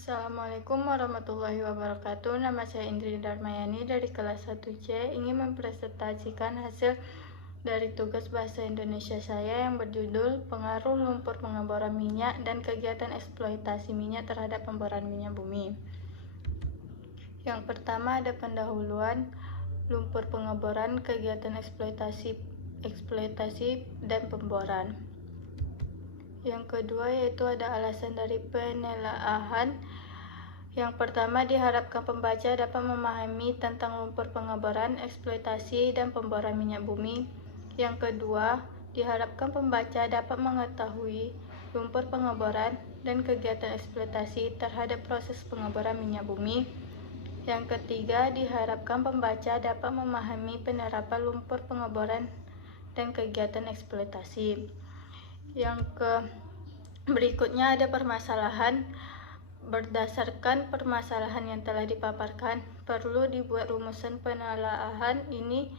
Assalamualaikum warahmatullahi wabarakatuh. Nama saya Indri Darmayani dari kelas 1C, ingin mempresentasikan hasil dari tugas bahasa Indonesia saya yang berjudul Pengaruh lumpur pengeboran minyak dan kegiatan eksploitasi minyak terhadap pemboran minyak bumi. Yang pertama ada pendahuluan lumpur pengeboran, kegiatan eksploitasi dan pemboran. Yang kedua yaitu ada alasan dari penelaahan. Yang pertama, diharapkan pembaca dapat memahami tentang lumpur pengeboran, eksploitasi, dan pemboran minyak bumi. Yang kedua, diharapkan pembaca dapat mengetahui lumpur pengeboran dan kegiatan eksploitasi terhadap proses pengeboran minyak bumi. Yang ketiga, diharapkan pembaca dapat memahami penerapan lumpur pengeboran dan kegiatan eksploitasi. Berikutnya ada permasalahan. Berdasarkan permasalahan yang telah dipaparkan, perlu dibuat rumusan penelaahan ini.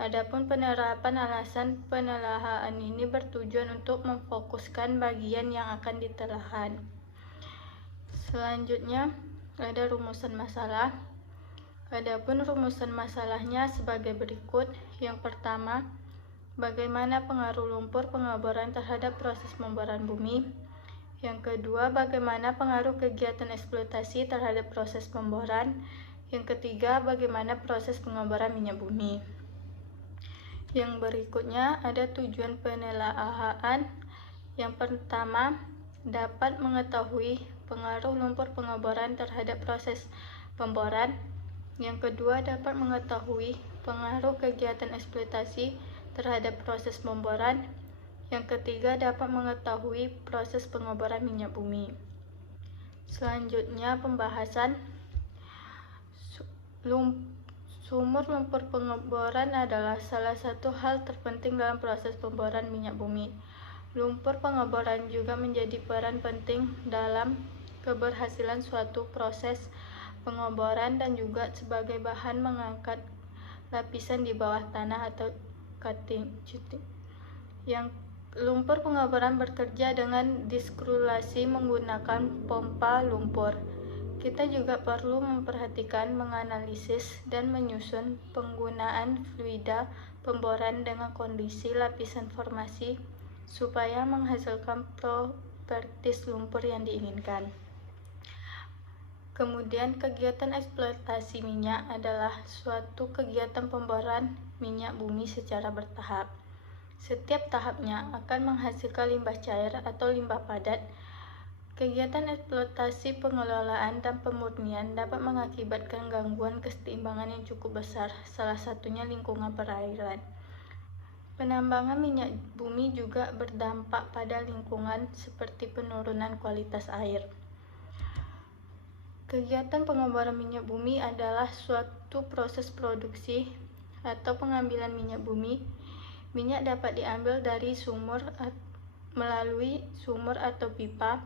Adapun penerapan alasan penelaahan ini bertujuan untuk memfokuskan bagian yang akan ditelaah. Selanjutnya ada rumusan masalah. Adapun rumusan masalahnya sebagai berikut. Yang pertama, bagaimana pengaruh lumpur pengeboran terhadap proses pemboran bumi? Yang kedua, bagaimana pengaruh kegiatan eksploitasi terhadap proses pemboran? Yang ketiga, bagaimana proses pengeboran minyak bumi? Yang berikutnya ada tujuan penelaahan. Yang pertama, dapat mengetahui pengaruh lumpur pengeboran terhadap proses pemboran. Yang kedua, dapat mengetahui pengaruh kegiatan eksploitasi terhadap proses pemboran. Yang ketiga, dapat mengetahui proses pengeboran minyak bumi. Selanjutnya, pembahasan. Sumur lumpur pengeboran adalah salah satu hal terpenting dalam proses pemboran minyak bumi. Lumpur pengeboran juga menjadi peran penting dalam keberhasilan suatu proses pengeboran dan juga sebagai bahan mengangkat lapisan di bawah tanah atau cutting. Lumpur pengeboran bekerja dengan diskrulasi menggunakan pompa lumpur. Kita juga perlu memperhatikan, menganalisis, dan menyusun penggunaan fluida pemboran dengan kondisi lapisan formasi supaya menghasilkan properties lumpur yang diinginkan. Kemudian, kegiatan eksploitasi minyak adalah suatu kegiatan pemboran minyak bumi secara bertahap. Setiap tahapnya akan menghasilkan limbah cair atau limbah padat. Kegiatan eksploitasi, pengelolaan, dan pemurnian dapat mengakibatkan gangguan keseimbangan yang cukup besar, salah satunya lingkungan perairan. Penambangan minyak bumi juga berdampak pada lingkungan seperti penurunan kualitas air. Kegiatan pengeboran minyak bumi adalah suatu proses produksi atau pengambilan minyak bumi. Minyak dapat diambil dari sumur melalui sumur atau pipa.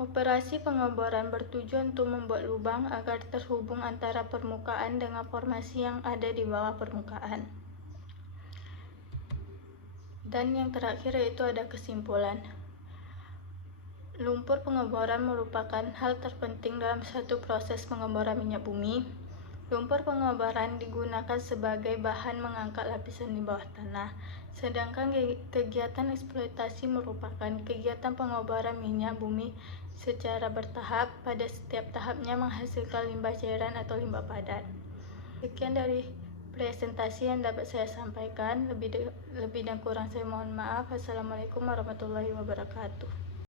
Operasi pengeboran bertujuan untuk membuat lubang agar terhubung antara permukaan dengan formasi yang ada di bawah permukaan. Dan yang terakhir yaitu ada kesimpulan. Lumpur pengeboran merupakan hal terpenting dalam satu proses pengeboran minyak bumi. Lumpur pengeboran digunakan sebagai bahan mengangkat lapisan di bawah tanah, sedangkan kegiatan eksploitasi merupakan kegiatan pengeboran minyak bumi secara bertahap. Pada setiap tahapnya menghasilkan limbah cairan atau limbah padat. Sekian dari presentasi yang dapat saya sampaikan. Lebih dan kurang saya mohon maaf. Assalamualaikum warahmatullahi wabarakatuh.